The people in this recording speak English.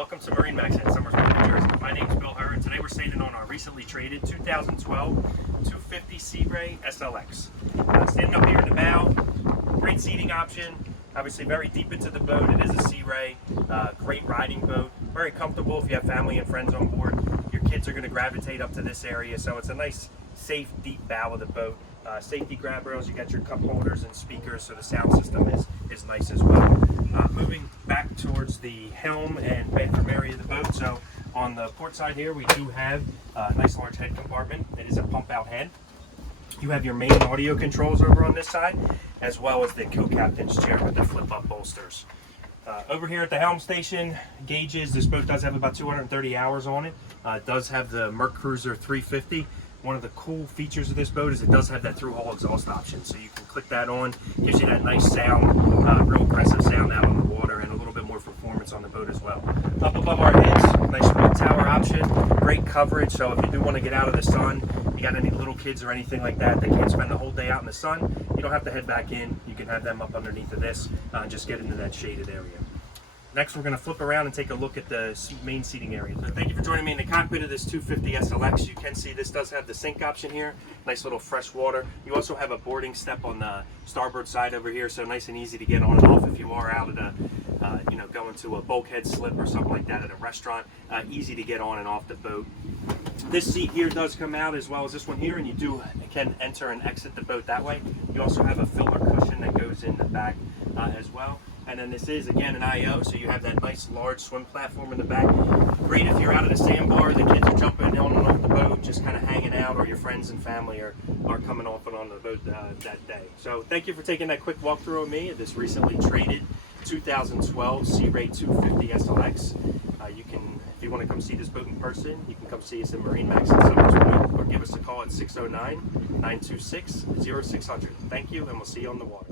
Welcome to MarineMax in Summersburg, New Jersey. My name is Bill Herr, and today we're sailing on our recently traded 2012 250 Sea Ray SLX. Standing up here in the bow, great seating option, obviously very deep into the boat. It is a Sea Ray, great riding boat, very comfortable if you have family and friends on board. Your kids are going to gravitate up to this area, so it's a nice, safe, deep bow of the boat. Safety grab rails, you got your cup holders and speakers, so the sound system is nice as well. Moving back towards the helm and bathroom area of the boat, so on the port side here we do have a nice large head compartment. It is a pump out head. You have your main audio controls over on this side, as well as the co-captain's chair with the flip up bolsters. Over here at the helm station, gauges, this boat does have about 230 hours on it. It does have the Merc Cruiser 350. One of the cool features of this boat is it does have that through-hull exhaust option, so you can click that on. Gives you that nice sound, real aggressive sound out on the water, and a little bit more performance on the boat as well. Up above our heads, nice wood tower option, great coverage, so if you do want to get out of the sun, you got any little kids or anything like that, they can't spend the whole day out in the sun, you don't have to head back in. You can have them up underneath of this and just get into that shaded area. Next, we're going to flip around and take a look at the main seating area. So thank you for joining me in the cockpit of this 250 SLX. You can see this does have the sink option here. Nice little fresh water. You also have a boarding step on the starboard side over here, so nice and easy to get on and off if you are out at a, going to a bulkhead slip or something like that at a restaurant. Easy to get on and off the boat. This seat here does come out as well as this one here, and you can enter and exit the boat that way. You also have a filler cushion that goes in the back as well. And then this is, again, an IO, so you have that nice large swim platform in the back. Great if you're out at a sandbar, the kids are jumping on and off the boat, just kind of hanging out, or your friends and family are coming off and on the boat that day. So thank you for taking that quick walkthrough of me, this recently traded 2012 Sea Ray 250 SLX. If you want to come see this boat in person, you can come see us at MarineMax in Summersburg, or give us a call at 609-926-0600. Thank you, and we'll see you on the water.